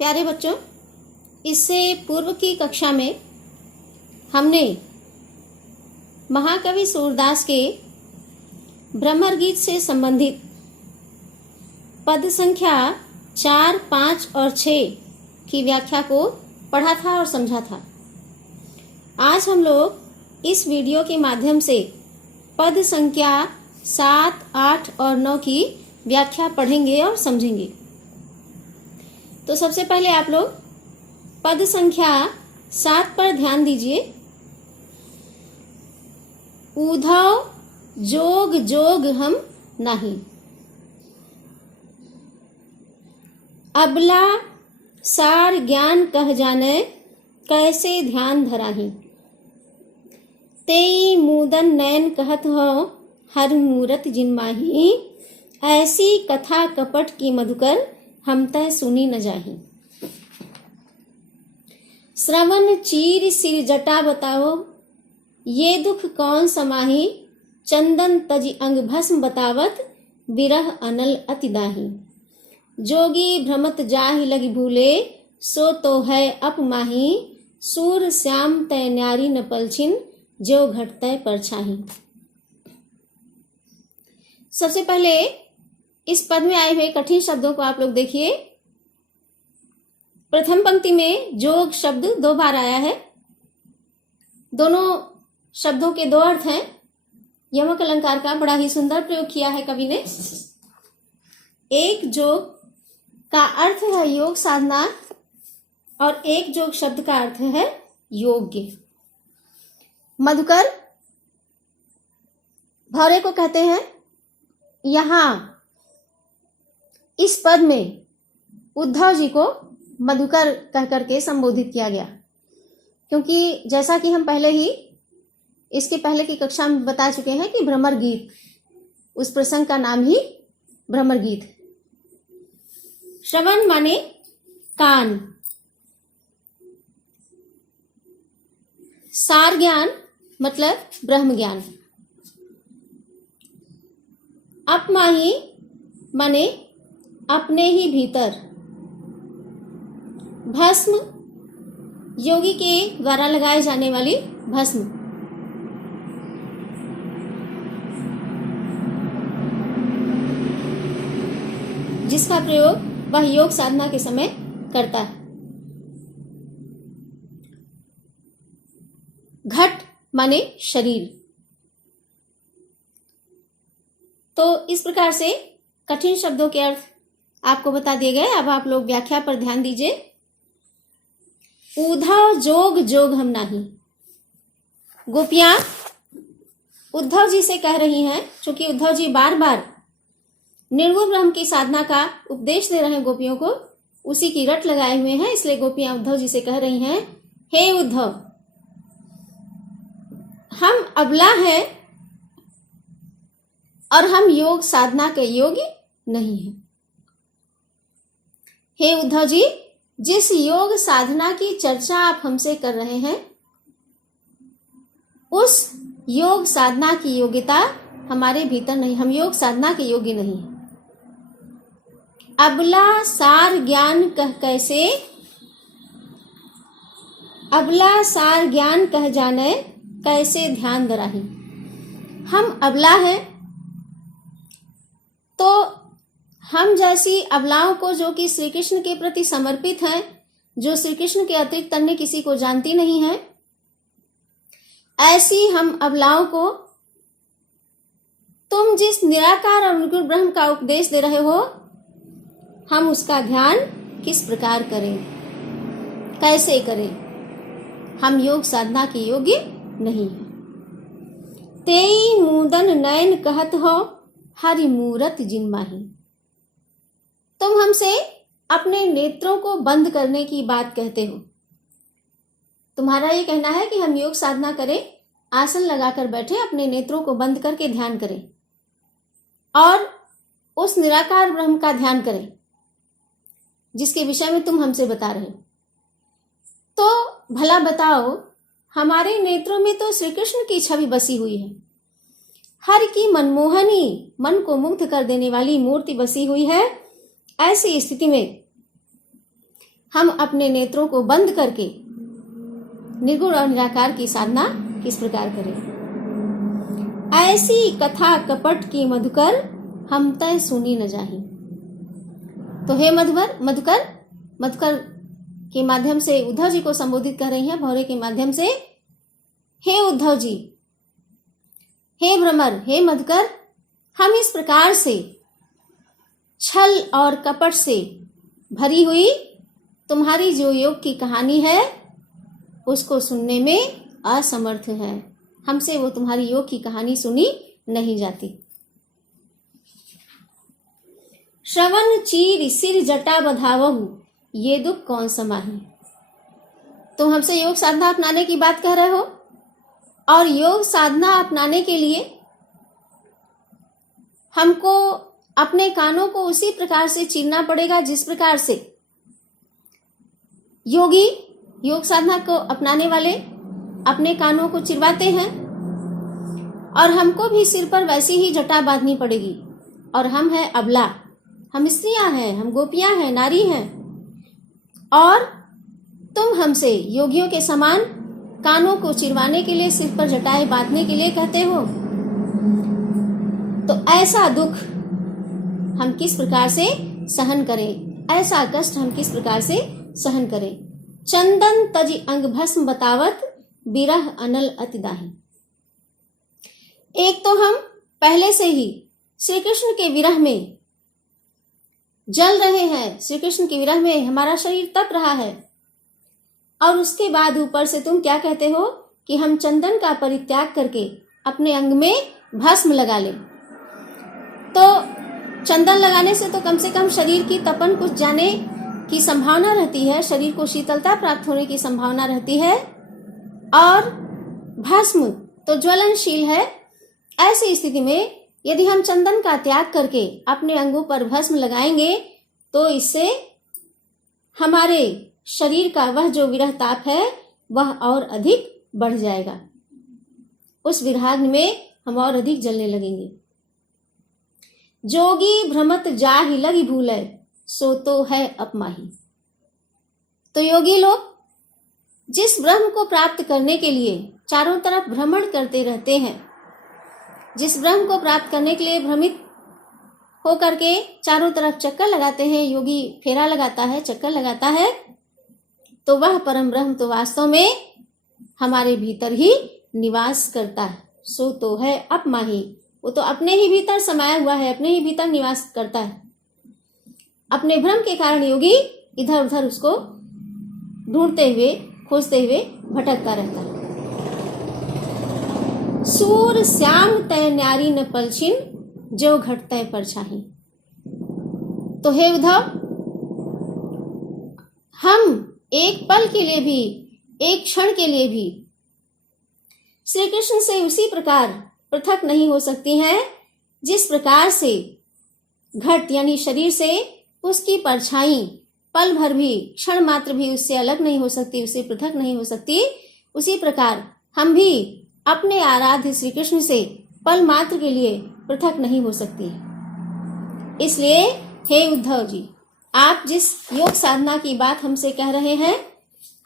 प्यारे बच्चों, इससे पूर्व की कक्षा में हमने महाकवि सूरदास के भ्रमर गीत से संबंधित पद संख्या 4, 5 और 6 की व्याख्या को पढ़ा था और समझा था। आज हम लोग इस वीडियो के माध्यम से पद संख्या 7, 8 और 9 की व्याख्या पढ़ेंगे और समझेंगे। तो सबसे पहले आप लोग पद संख्या 7 पर ध्यान दीजिए। उधव जोग जोग हम नाही, अबला सार ज्ञान कह जाने कैसे ध्यान धराही, तेई मूदन नयन कहत हो हर मूरत जिनमाही, ऐसी कथा कपट की मधुकर हम तय सुनी न जाही। श्रवण चीर सिर जटा बताओ ये दुख कौन समाही, चंदन तज अंग भस्म बतावत विरह अनल अति दाही, जोगी भ्रमत जाहि लग भूले सो तो है अपमाही, सूर श्याम तय न्यारी न पलछिन जो घटतय परछाही। सबसे पहले इस पद में आए हुए कठिन शब्दों को आप लोग देखिए। प्रथम पंक्ति में जोग शब्द 2 बार आया है। दोनों शब्दों के 2 अर्थ हैं। यमक अलंकार का बड़ा ही सुंदर प्रयोग किया है कवि ने। एक जोग का अर्थ है योग साधना और एक जोग शब्द का अर्थ है योग्य। मधुकर भौरे को कहते हैं। यहां इस पद में उद्धव जी को मधुकर कहकर के संबोधित किया गया, क्योंकि जैसा कि हम पहले ही इसके पहले की कक्षा में बता चुके हैं कि भ्रमर गीत, उस प्रसंग का नाम ही भ्रमर गीत। श्रवण माने कान, सार ज्ञान मतलब ब्रह्म ज्ञान, अपमाही माने अपने ही भीतर, भस्म योगी के द्वारा लगाए जाने वाली भस्म, जिसका प्रयोग वह योग साधना के समय करता है। घट माने शरीर। तो इस प्रकार से कठिन शब्दों के अर्थ आपको बता दिए गए। अब आप लोग व्याख्या पर ध्यान दीजिए। उधव जोग जोग हम नाही। गोपियां उद्धव जी से कह रही हैं, क्योंकि उद्धव जी बार बार निर्गुण ब्रह्म की साधना का उपदेश दे रहे हैं गोपियों को, उसी की रट लगाए हुए हैं। इसलिए गोपियां उद्धव जी से कह रही हैं, हे उद्धव, हम अबला हैं और हम योग साधना के योग्य नहीं हैं। हे उद्धव जी, जिस योग साधना की चर्चा आप हमसे कर रहे हैं, उस योग साधना की योग्यता हमारे भीतर नहीं, हम योग साधना के योग्य नहीं हैं। अबला सार ज्ञान कह कैसे, अबला सार ज्ञान कह जाने कैसे ध्यान धराही। हम अबला हैं, तो हम जैसी अबलाओं को, जो कि श्री कृष्ण के प्रति समर्पित हैं, जो श्री कृष्ण के अतिरिक्त अन्य किसी को जानती नहीं है, ऐसी हम अबलाओं को तुम जिस निराकार और निर्गुण ब्रह्म का उपदेश दे रहे हो, हम उसका ध्यान किस प्रकार करें, कैसे करें। हम योग साधना के योग्य नहीं है। तेई मूदन नयन कहत हो हरि मूरत जिनमाही। तुम हमसे अपने नेत्रों को बंद करने की बात कहते हो। तुम्हारा ये कहना है कि हम योग साधना करें, आसन लगाकर बैठे, अपने नेत्रों को बंद करके ध्यान करें और उस निराकार ब्रह्म का ध्यान करें, जिसके विषय में तुम हमसे बता रहे हो। तो भला बताओ, हमारे नेत्रों में तो श्री कृष्ण की छवि बसी हुई है, हर की मनमोहनी, मन को मुग्ध कर देने वाली मूर्ति बसी हुई है। ऐसी स्थिति में हम अपने नेत्रों को बंद करके निर्गुण और निराकार की साधना किस प्रकार करें। ऐसी कथा कपट की मधुकर हम तय सुनी न जाही। तो हे मधुकर के माध्यम से उद्धव जी को संबोधित कर रही हैं, भौरे के माध्यम से। हे उद्धव जी, हे भ्रमर, हे मधुकर, हम इस प्रकार से छल और कपट से भरी हुई तुम्हारी जो योग की कहानी है उसको सुनने में असमर्थ है। हमसे वो तुम्हारी योग की कहानी सुनी नहीं जाती। श्रवण चीर सिर जटा बधावहु, ये दुख कौन समाही। तुम हमसे योग साधना अपनाने की बात कह रहे हो, और योग साधना अपनाने के लिए हमको अपने कानों को उसी प्रकार से चीरना पड़ेगा जिस प्रकार से योगी योग साधना को अपनाने वाले अपने कानों को चिरवाते हैं, और हमको भी सिर पर वैसी ही जटा बांधनी पड़ेगी। और हम हैं अबला, हम स्त्रियां हैं, हम गोपियां हैं, नारी हैं, और तुम हमसे योगियों के समान कानों को चिरवाने के लिए, सिर पर जटाएं बांधने के लिए कहते हो। तो ऐसा दुख हम किस प्रकार से सहन करें, ऐसा कष्ट हम किस प्रकार से सहन करें। चंदन तज अंग भस्म बतावत, बिरह अनल अति दाही। एक तो हम पहले से ही श्री कृष्ण के विरह में जल रहे हैं, श्री कृष्ण के विरह में हमारा शरीर तप रहा है, और उसके बाद ऊपर से तुम क्या कहते हो कि हम चंदन का परित्याग करके अपने अंग में भस्म लगा लें। तो चंदन लगाने से तो कम से कम शरीर की तपन कुछ जाने की संभावना रहती है, शरीर को शीतलता प्राप्त होने की संभावना रहती है, और भस्म तो ज्वलनशील है। ऐसी स्थिति में यदि हम चंदन का त्याग करके अपने अंगों पर भस्म लगाएंगे तो इससे हमारे शरीर का वह जो विरह ताप है वह और अधिक बढ़ जाएगा। उस विरहाग्नि में हम और अधिक जलने लगेंगे। जोगी भ्रमत जाहि लगी भूलै, सो तो है अपमाही। तो योगी लोग जिस ब्रह्म को प्राप्त करने के लिए चारों तरफ भ्रमण करते रहते हैं, जिस ब्रह्म को प्राप्त करने के लिए भ्रमित होकर के चारों तरफ चक्कर लगाते हैं, योगी फेरा लगाता है, चक्कर लगाता है, तो वह परम ब्रह्म तो वास्तव में हमारे भीतर ही निवास करता है। सो तो है अपमाही, वो तो अपने ही भीतर समाया हुआ है, अपने ही भीतर निवास करता है। अपने भ्रम के कारण योगी इधर उधर उसको ढूंढते हुए, खोजते हुए भटकता रहता है। सूर श्याम तय न्यारी न पलछिन, जो घटतय परछाही। तो हे उद्धव, हम एक पल के लिए भी, एक क्षण के लिए भी श्री कृष्ण से उसी प्रकार पृथक नहीं हो सकती हैं जिस प्रकार से घट यानी शरीर से उसकी परछाई पल भर भी, क्षण मात्र भी उससे अलग नहीं हो सकती, उससे पृथक नहीं हो सकती। उसी प्रकार हम भी अपने आराध्य श्री कृष्ण से पल मात्र के लिए पृथक नहीं हो सकती। इसलिए हे उद्धव जी, आप जिस योग साधना की बात हमसे कह रहे हैं,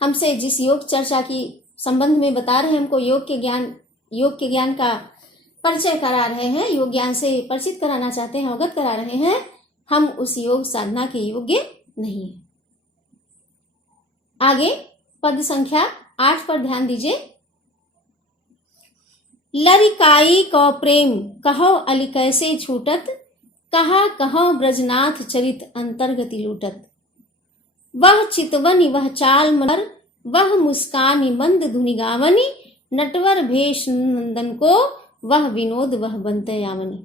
हमसे जिस योग चर्चा की संबंध में बता रहे हैं, हमको योग के ज्ञान का परिचय करा रहे हैं, योग ज्ञान से परिचित कराना चाहते हैं, अवगत करा रहे हैं, हम उस योग साधना के योग्य नहीं है। आगे पद संख्या 8 पर ध्यान दीजिए। लरिकाई को प्रेम कहो अली कैसे छूटत, कहा कहो ब्रजनाथ चरित अंतर्गति लूटत। वह चितवनी वह चाल मर, वह मुस्कानी मंद धुनि गावनी, नटवर भेष नंदन को वह विनोद वह बनते यावनी।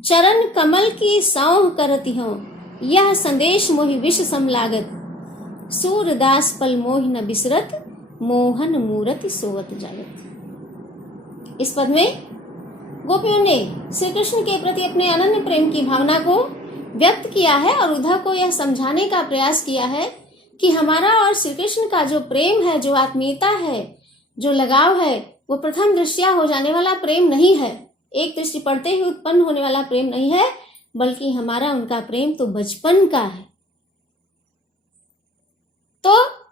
चरण कमल की सौह करती हो, यह संदेश मोहि विष सम लागत। सूरदास पल मोहि न बिसरत, मोहन मूरति सोवत जागत। इस पद में गोपियों ने श्री कृष्ण के प्रति अपने अनन्य प्रेम की भावना को व्यक्त किया है और उद्धव को यह समझाने का प्रयास किया है कि हमारा और श्री कृष्ण का जो प्रेम है, जो आत्मीयता है, जो लगाव है, वो प्रथम दृष्टया हो जाने वाला प्रेम नहीं है, एक दृष्टि पड़ते ही उत्पन्न होने वाला प्रेम नहीं है, बल्कि हमारा उनका प्रेम तो बचपन का है।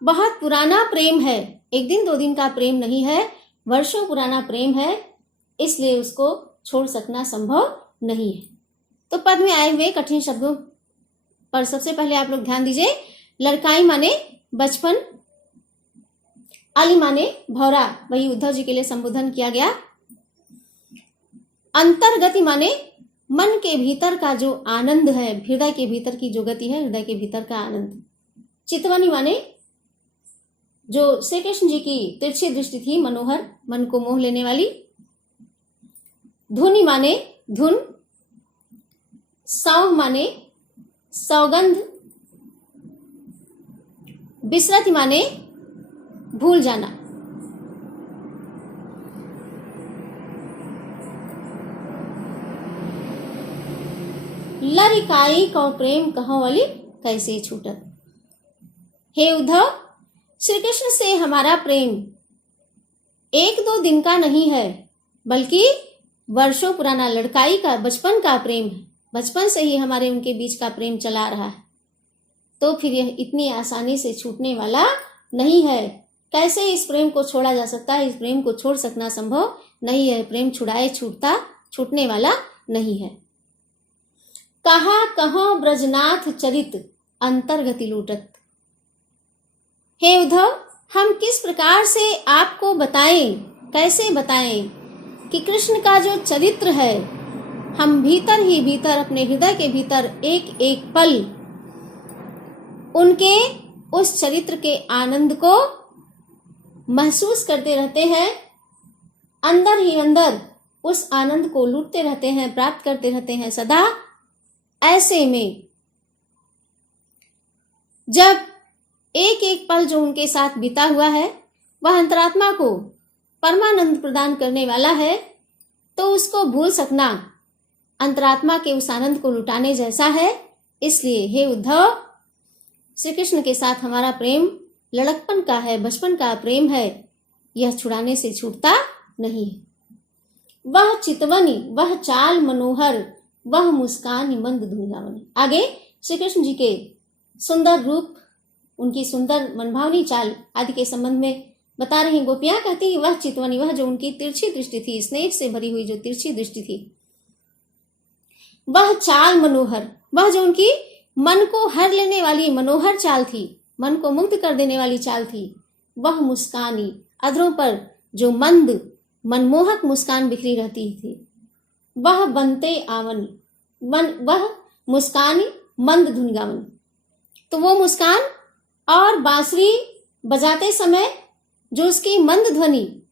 बहुत पुराना प्रेम है, एक दिन दो दिन का प्रेम नहीं है, वर्षों पुराना प्रेम है, इसलिए उसको छोड़ सकना संभव नहीं है। तो पद में आए हुए कठिन शब्दों पर सबसे पहले आप लोग ध्यान दीजिए। लड़काई माने बचपन, अली माने भौरा, वही उद्धव जी के लिए संबोधन किया गया। अंतर्गति माने मन के भीतर का जो आनंद है, हृदय के भीतर की जो गति है, हृदय के भीतर का आनंद। चितवनी माने जो श्री कृष्ण जी की तिरछी दृष्टि थी, मनोहर, मन को मोह लेने वाली। धुनि माने धुन, सौह माने सौगंध, बिसरति माने भूल जाना। लरिकाई को प्रेम कहो वाली कैसे छूटत। हे उद्धव, श्री कृष्ण से हमारा प्रेम एक दो दिन का नहीं है, बल्कि वर्षों पुराना लड़काई का, बचपन का प्रेम है। बचपन से ही हमारे उनके बीच का प्रेम चला रहा है, तो फिर यह इतनी आसानी से छूटने वाला नहीं है। कैसे इस प्रेम को छोड़ा जा सकता है? इस प्रेम को छोड़ सकना संभव नहीं है। प्रेम छुड़ाए छूटने वाला नहीं है। कहा कहो ब्रजनाथ चरित अंतर्गति लूटत। हे उद्धव, हम किस प्रकार से आपको बताएं, कैसे बताएं कि कृष्ण का जो चरित्र है, हम भीतर ही भीतर अपने हृदय के भीतर एक एक पल उनके उस चरित्र के आनंद को महसूस करते रहते हैं, अंदर ही अंदर उस आनंद को लूटते रहते हैं, प्राप्त करते रहते हैं सदा। ऐसे में जब एक एक पल जो उनके साथ बीता हुआ है वह अंतरात्मा को परमानंद प्रदान करने वाला है, तो उसको भूल सकना अंतरात्मा के उस आनंद को लुटाने जैसा है। इसलिए हे उद्धव, श्री कृष्ण के साथ हमारा प्रेम लड़कपन का है, बचपन का प्रेम है, यह छुड़ाने से छूटता नहीं है। वह चितवनी, वह चाल मनोहर, वह मुस्कान मंद धुंगावनी। आगे श्री कृष्ण जी के सुंदर रूप, उनकी सुंदर मनभावनी चाल आदि के संबंध में बता रही गोपियां कहती, वह चितवनी, वह जो उनकी तिरछी दृष्टि थी, स्नेह से भरी हुई जो तिरछी दृष्टि थी, वह चाल मनोहर, वह जो उनकी मन को हर लेने वाली मनोहर चाल थी, मन को मुग्ध कर देने वाली चाल थी। वह मुस्कानी, अधरों पर जो मंद मनमोहक मुस्कान बिखरी रहती थी। वह बनते आवन, वह मुस्कानी मंद धुन गावन। तो वो मुस्कान और बांसुरी बजाते समय जो उसकी मंद ध्वनि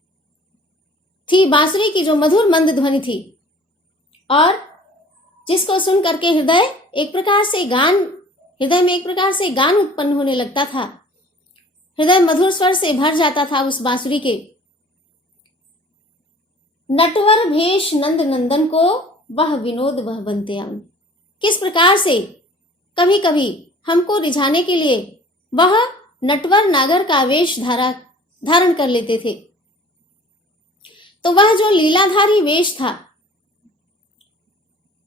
थी, बांसुरी की जो मधुर मंद ध्वनि थी, और जिसको सुन करके हृदय में एक प्रकार से गान उत्पन्न होने लगता था, हृदय मधुर स्वर से भर जाता था उस बांसुरी के। नटवर भेष नंद नंदन को, वह विनोद वह बनते आवन। किस प्रकार से कभी कभी हमको रिझाने के लिए वह नटवर नागर का वेश धारण कर लेते थे। तो वह जो लीलाधारी वेश था,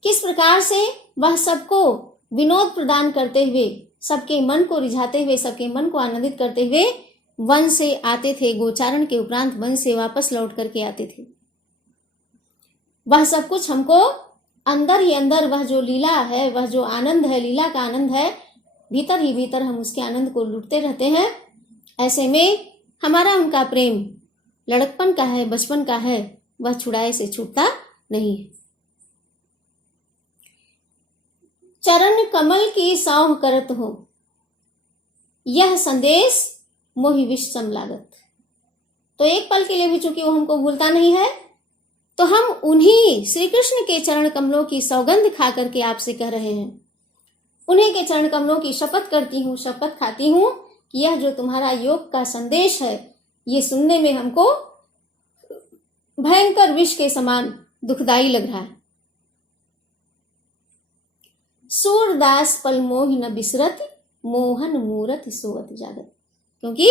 किस प्रकार से वह सबको विनोद प्रदान करते हुए, सबके मन को रिझाते हुए, सबके मन को आनंदित करते हुए वन से आते थे। गोचारण के उपरांत वन से वापस लौट करके आते थे। वह सब कुछ हमको अंदर ही अंदर, वह जो लीला है, वह जो आनंद है, लीला का आनंद है, भीतर ही भीतर हम उसके आनंद को लूटते रहते हैं। ऐसे में हमारा उनका प्रेम लड़कपन का है, बचपन का है, वह छुड़ाए से छूटता नहीं है। चरण कमल की सौह करत हो, यह संदेश मोहि विषम लागत। तो एक पल के लिए भी चूंकि वो हमको भूलता नहीं है, तो हम उन्हीं श्री कृष्ण के चरण कमलों की सौगंध खा करके आपसे कह रहे हैं, उन्हीं के चरण कमलों की शपथ करती हूँ, शपथ खाती हूँ कि यह जो तुम्हारा योग का संदेश है, ये सुनने में हमको भयंकर विष के समान दुखदाई लग रहा है। सूरदास पल मोह न बिसरत, मोहन मूरत सोवत जागत। क्योंकि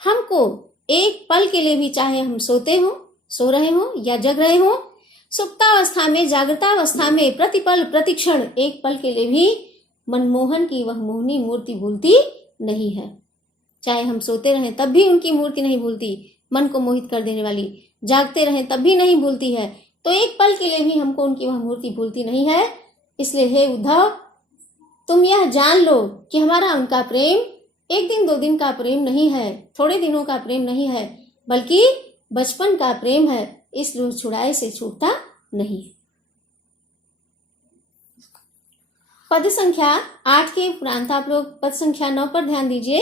हमको एक पल के लिए भी, चाहे हम सो रहे हो या जग रहे हो, सुप्तावस्था में, जागृतावस्था में, प्रतिपल प्रतिक्षण एक पल के लिए भी मनमोहन की वह मोहनी मूर्ति भूलती नहीं है। चाहे हम सोते रहें तब भी उनकी मूर्ति नहीं भूलती, मन को मोहित कर देने वाली। जागते रहें तब भी नहीं भूलती है, तो एक पल के लिए भी हमको उनकी वह मूर्ति भूलती नहीं है। इसलिए हे उद्धव, तुम यह जान लो कि हमारा उनका प्रेम एक दिन दो दिन का प्रेम नहीं है, थोड़े दिनों का प्रेम नहीं है, बल्कि बचपन का प्रेम है। इस रूह छुड़ाए से छूटता नहीं। पद संख्या 8 के उपरांत आप लोग पद संख्या 9 पर ध्यान दीजिए।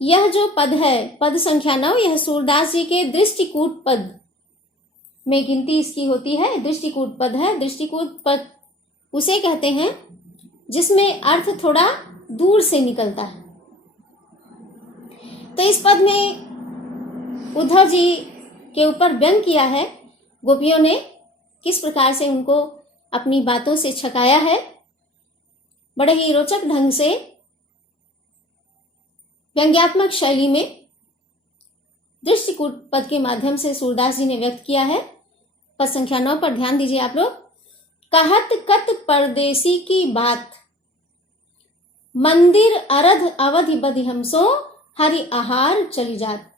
यह जो पद है, पद संख्या 9, यह सूरदास जी के दृष्टिकूट पद में गिनती इसकी होती है। दृष्टिकूट पद है। दृष्टिकूट पद उसे कहते हैं जिसमें अर्थ थोड़ा दूर से निकलता है। तो इस पद में उद्धव जी के ऊपर व्यंग किया है। गोपियों ने किस प्रकार से उनको अपनी बातों से छकाया है, बड़े ही रोचक ढंग से व्यंग्यात्मक शैली में दृष्टिकूट पद के माध्यम से सूरदास जी ने व्यक्त किया है। पद संख्या 9 पर ध्यान दीजिए आप लोग। कहत कत परदेसी की बात, मंदिर अरध अवधि बधि हमसो, हरि आहार चली जात।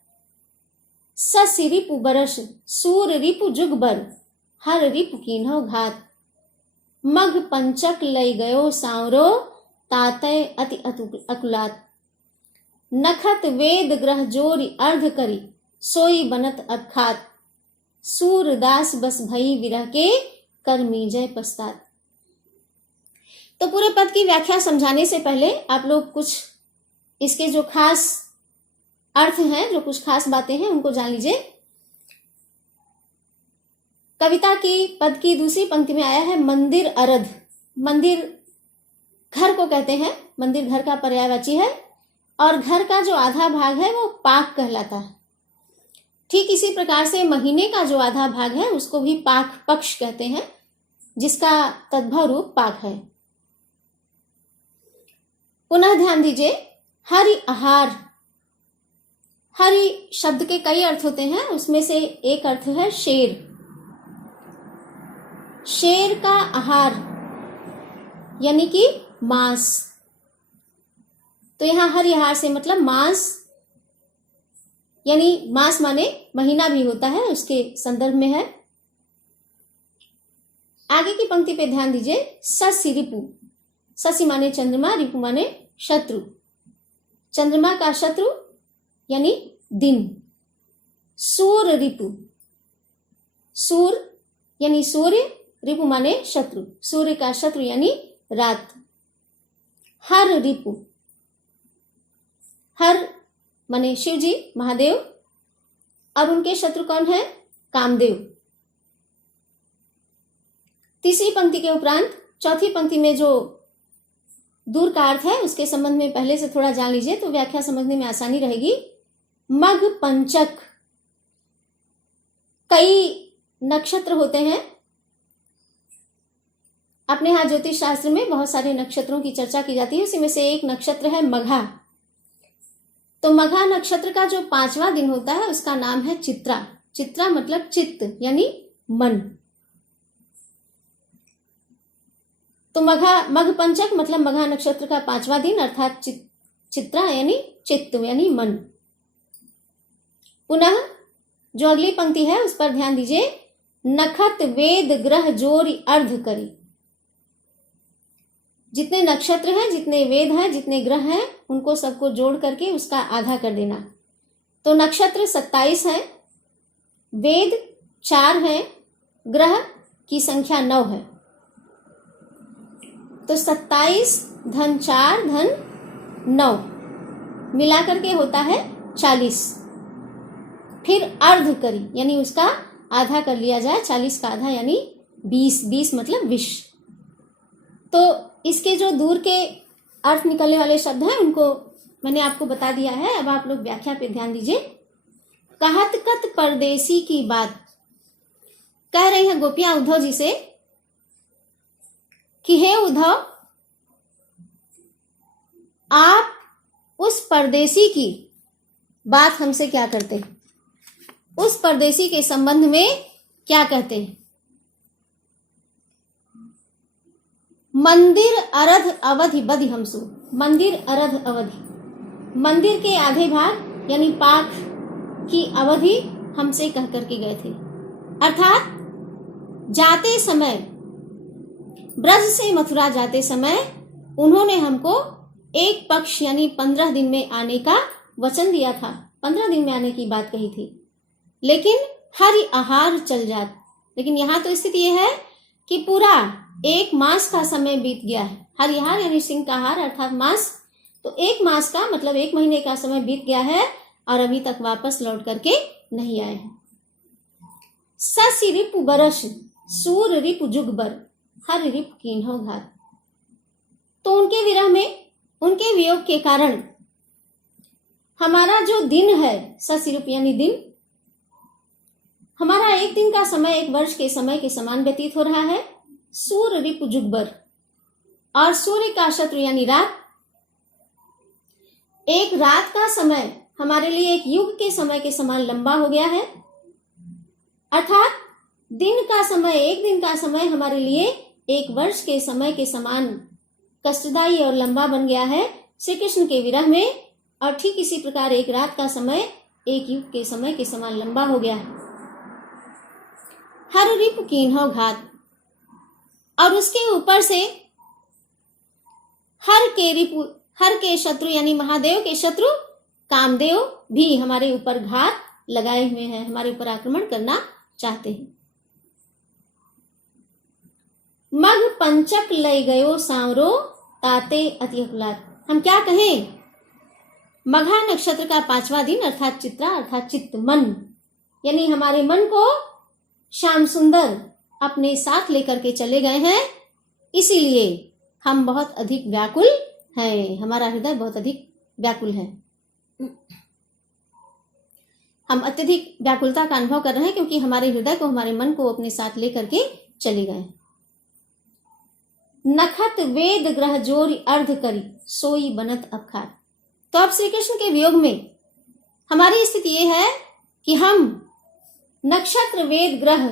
ससि रिपु बरस सूर रिपु जुगबर, हर रिपु कीन्हो घात। मघ पंचक लय गयो सांवरो, तातय अति अकुलात। नखत वेद ग्रह जोरी अर्ध करी, सोई बनत अखात। सूरदास बस भई विरह के, कर मीजय पछतात। तो पूरे पद की व्याख्या समझाने से पहले आप लोग कुछ इसके जो खास अर्थ हैं, जो कुछ खास बातें हैं, उनको जान लीजिए। कविता की पद की दूसरी पंक्ति में आया है मंदिर अरध। मंदिर घर को कहते हैं, मंदिर घर का पर्यायवाची है, और घर का जो आधा भाग है वो पाक कहलाता है। ठीक इसी प्रकार से महीने का जो आधा भाग है उसको भी पाक पक्ष कहते हैं, जिसका तद्भव रूप पाक है। पुनः ध्यान दीजिए, हरि आहार। हरि शब्द के कई अर्थ होते हैं, उसमें से एक अर्थ है शेर। शेर का आहार यानी कि मांस। तो यहां हरि आहार से मतलब मांस, यानी मास माने महीना भी होता है, उसके संदर्भ में है। आगे की पंक्ति पे ध्यान दीजिए। ससि रिपु, ससि माने चंद्रमा, रिपु माने शत्रु। चंद्रमा का शत्रु यानी दिन। सूर रिपु, सूर यानी सूर्य, रिपु माने शत्रु, सूर्य का शत्रु यानी रात। हर रिपु, हर माने शिव जी महादेव, और उनके शत्रु कौन है? कामदेव। तीसरी पंक्ति के उपरांत चौथी पंक्ति में जो दूर का अर्थ है उसके संबंध में पहले से थोड़ा जान लीजिए, तो व्याख्या समझने में आसानी रहेगी। मघ पंचक, कई नक्षत्र होते हैं। अपने यहाँ ज्योतिष शास्त्र में बहुत सारे नक्षत्रों की चर्चा की जाती है, उसी में से एक नक्षत्र है मघा। तो मघा नक्षत्र का जो 5वां दिन होता है उसका नाम है चित्रा। चित्रा मतलब चित्त यानी मन। तो मघ पंचक मतलब मघा नक्षत्र का 5वां दिन, अर्थात चित्रा यानी चित्त यानी मन। पुनः जो अगली पंक्ति है उस पर ध्यान दीजिए। नखत वेद ग्रह जोरी अर्ध करी। जितने नक्षत्र हैं, जितने वेद हैं, जितने ग्रह हैं, उनको सबको जोड़ करके उसका आधा कर देना। तो नक्षत्र 27 हैं, वेद 4 हैं, ग्रह की संख्या 9 है। तो 27 धन 4 धन 9 मिलाकर के होता है 40। फिर अर्ध करी यानी उसका आधा कर लिया जाए, 40 का आधा यानी 20। 20 मतलब विष। तो इसके जो दूर के अर्थ निकलने वाले शब्द हैं उनको मैंने आपको बता दिया है। अब आप लोग व्याख्या पे ध्यान दीजिए। कहत कत परदेसी की बात, कह रही हैं गोपियां उद्धव जी से कि हे उद्धव, आप उस परदेसी की बात हमसे क्या करते हैं, उस परदेसी के संबंध में क्या कहते हैं। मंदिर अरध अवधि बधि हमसु, मंदिर अरध अवधि, मंदिर के आधे भाग यानी पाठ की अवधि हमसे कह करके गए थे। अर्थात जाते समय, ब्रज से मथुरा जाते समय उन्होंने हमको एक पक्ष यानी 15 दिन में आने का वचन दिया था। 15 दिन में आने की बात कही थी, लेकिन हरि आहार चल जात। लेकिन यहाँ तो स्थिति यह है कि पूरा 1 मास का समय बीत गया है। हरिहार यानी सिंह का हार अर्थात मास, तो 1 मास का मतलब 1 महीने का समय बीत गया है और अभी तक वापस लौट करके नहीं आए हैं। ससि रिपु बरस सूर रिपु जुगबर हर रिप कीन्हो घात। तो उनके विरह में, उनके वियोग के कारण हमारा जो दिन है, ससि रिप यानी दिन, हमारा 1 दिन का समय 1 वर्ष के समय के समान व्यतीत हो रहा है। सूर रिपु जुगबर, और सूर्य का शत्रु यानी रात, 1 रात का समय हमारे लिए 1 युग के समय के समान लंबा हो गया है। अर्थात दिन का समय, 1 दिन का समय हमारे लिए 1 वर्ष के समय के समान कष्टदायी और लंबा बन गया है श्री कृष्ण के विरह में। और ठीक इसी प्रकार 1 रात का समय 1 युग के समय के समान लंबा हो गया है। हर रिपु कीन्हो घात, और उसके ऊपर से हर के शत्रु यानी महादेव के शत्रु कामदेव भी हमारे ऊपर घात लगाए हुए हैं, हमारे ऊपर आक्रमण करना चाहते हैं। मघ पंचक लय गयो सांवरो ताते अति अकुलात। हम क्या कहें, मघा नक्षत्र का 5वां दिन अर्थात चित्रा अर्थात चित्त मन, यानी हमारे मन को श्याम सुंदर अपने साथ लेकर के चले गए हैं। इसीलिए हम बहुत अधिक व्याकुल हैं, हमारा हृदय बहुत अधिक व्याकुल है। हम अत्यधिक व्याकुलता का अनुभव कर रहे हैं क्योंकि हमारे हृदय को, हमारे मन को अपने साथ लेकर के चले गए। नखत वेद ग्रह जोर अर्ध करी सोई बनत अखात। तो अब श्री कृष्ण के वियोग में हमारी स्थिति यह है कि हम नक्षत्र वेद ग्रह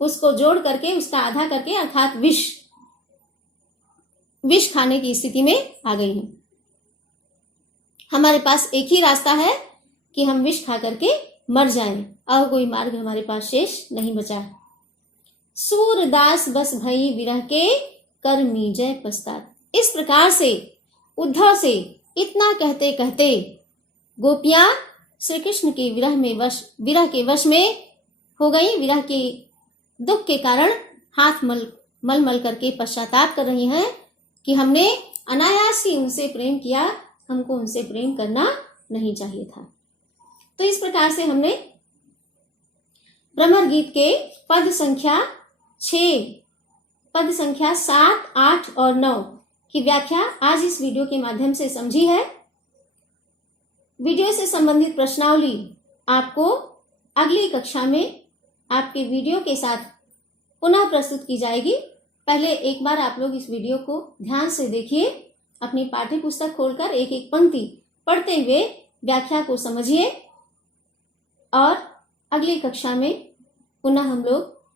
उसको जोड़ करके, उसका आधा करके अर्थात विष खाने की स्थिति में आ गई हैं। हमारे पास एक ही रास्ता है कि हम विष खा करके मर जाएं, और कोई मार्ग हमारे पास शेष नहीं बचा है। सूरदास बस भई विरह के कर्मी जय पश्चात। इस प्रकार से उद्धव से इतना कहते कहते गोपियां श्री कृष्ण के विरह के वश में हो गई। विरह के दुख के कारण हाथ मल करके पश्चाताप कर रही हैं कि हमने अनायास ही उनसे प्रेम किया, हमको उनसे प्रेम करना नहीं चाहिए था। तो इस प्रकार से हमने भ्रमर गीत के पद संख्या 6, पद संख्या 7, 8 और 9 की व्याख्या आज इस वीडियो के माध्यम से समझी है। वीडियो से संबंधित प्रश्नावली आपको अगली कक्षा में आपके वीडियो के साथ पुनः प्रस्तुत की जाएगी। पहले एक बार आप लोग इस वीडियो को ध्यान से देखिए, अपनी पाठ्य पुस्तक खोलकर एक एक पंक्ति पढ़ते हुए व्याख्या को समझिए, और अगली कक्षा में पुनः हम लोग